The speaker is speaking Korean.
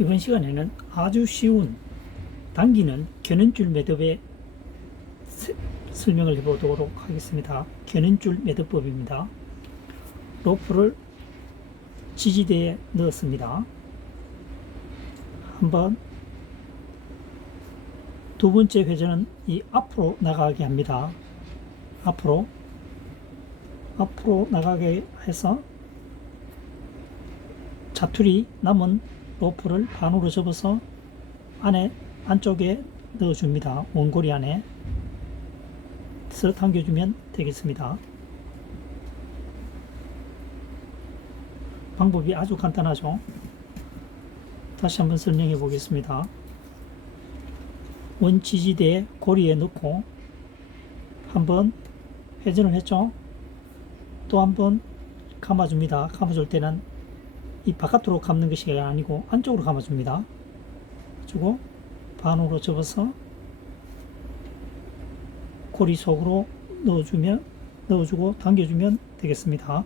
이번 시간에는 아주 쉬운 당기는 겨눈줄 매듭의 세- 설명을 해보도록 하겠습니다. 겨눈줄 매듭법입니다. 로프를 지지대에 넣었습니다. 한번 두 번째 회전은 이 앞으로 나가게 합니다. 앞으로 앞으로 나가게 해서 자투리 남은 로프를 반으로 접어서 안에 안쪽에 넣어줍니다. 원고리 안에 서 당겨주면 되겠습니다. 방법이 아주 간단하죠. 다시 한번 설명해 보겠습니다. 원 지지대 고리에 넣고 한번 회전을 했죠. 또 한번 감아줍니다. 감아줄 때는 이 바깥으로 감는 것이 아니고 안쪽으로 감아줍니다. 주고 반으로 접어서 고리 속으로 넣어주면 넣어주고 당겨주면 되겠습니다.